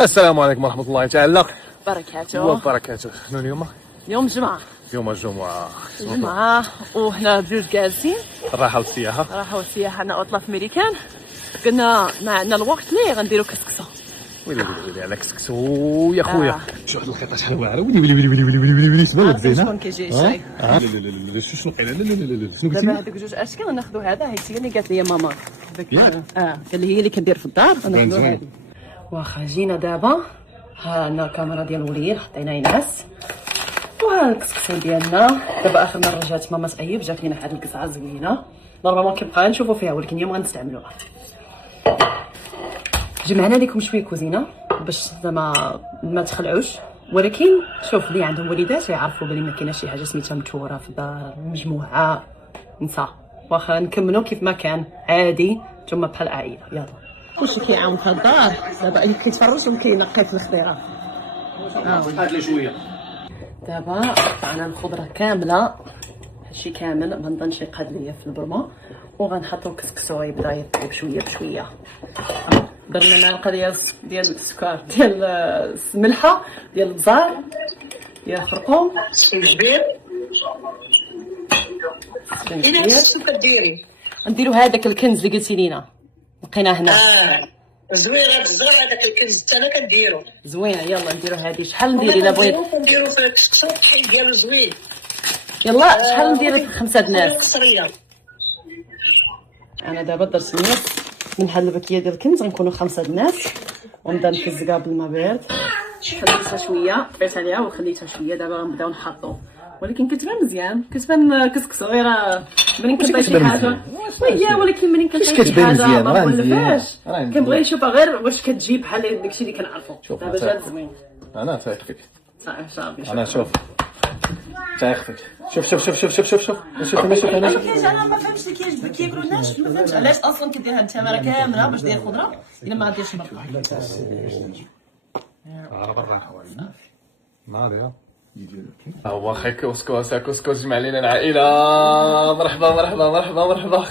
السلام عليكم ورحمة الله تعالى بركاته وبركاته. شنو اليوم؟ اليوم الجمعة. يوم الجمعة. الجمعة وهنا بجوج جالسين الراحة والسياحة. راحوا السياحة. أنا عطلة في ميريكان، قلنا ما عندنا الوقت ليه غنديرو كسكسة. ويلي ويلي ويلي على كسكسو يا خويا. شوف واحد الخيطة شحال واعرة. ويلي ويلي ويلي ويلي ويلي ويلي ويلي شنو زينة. شكون كيجي الشاي؟ لا لا لا لا شنو قيل. لا لا لا لا شنو قلتي؟ دابا هذوك جوج اشكال ناخذوا هذا، هي اللي قالت لي ماما داك قال لي هي اللي كدير في الدار ناخذوا هذه. واخا جينا دابا، ها عندنا الكاميرا ديال الوليد حطينا ينعس، وها الكسكسو ديالنا. دابا اخر مره جات ماما تأيب جات لينا هاد القصعه زوينه، نورمالمون كيبقى نشوفوا فيها ولكن اليوم غنستعملوها. جمعنا لكم شويه كوزينه باش زعما ما تخلعوش، ولكن شوف اللي عندهم وليدات يعرفوا بلي ما كايناش شي حاجه سميتها متوره في الدار مجموعه نساء، واخا نكملوا كيف ما كان عادي ثم بحال عائله. يلا كلشي كيعاون في الدار دابا، اللي كيتفرج وكينقي في الاختراع. هات لي شوية. دابا قطعنا الخضره كامله، هادشي كامل ما نظنش يقاد ليا في البرمه، وغنحطو كسكسو يبدا يطيب شويه بشويه. درنا معلقه ديال السكر، ديال الملحه، ديال البزار، ديال الخرقوم، الجبير. إلا شنو كديري؟ نديرو هذاك الكنز اللي قلتي لينا لقيناه هنا. زوين بزاف هذاك الكنز حتى انا كنديرو. زوينه. يلا نديرو هذه. شحال ندير الا بغيت؟ كنديرو في الكسكسو الطحين ديالو زوين. يلا شحال ندير؟ 5 الناس. قصريه. انا دابا درت النص من هاد البكيه ديال الكنز، غنكونوا 5 الناس، ونبدا نكزكها بالماء بارد. خليتها شويه، طفيت عليها وخليتها شويه. دابا غنبداو نحطو، ولكن كتبان مزيان، كتبان كسكسو غير منين كنطيب شي حاجه. وهي ولكن منين كنطيب شي حاجه ما مولفاش، كنبغي نشوفها غير واش كتجي بحال داكشي اللي كنعرفو. دابا جات زوين. أنا تايق فيك. صافي أنا شوف تايق فيك. شوف شوف شوف شوف شوف شوف شوف شوف أنا شوف أنا شوف. انا ما فهمتش اللي كياكلوا الناس، ما فهمتش علاش اصلا كدير هاد التماره كامله باش دير خضره الا ما غاديرش برا. ناضي هو خي كسكس كسكس جمع لينا العائلة. مرحبا مرحبا مرحبا مرحبا.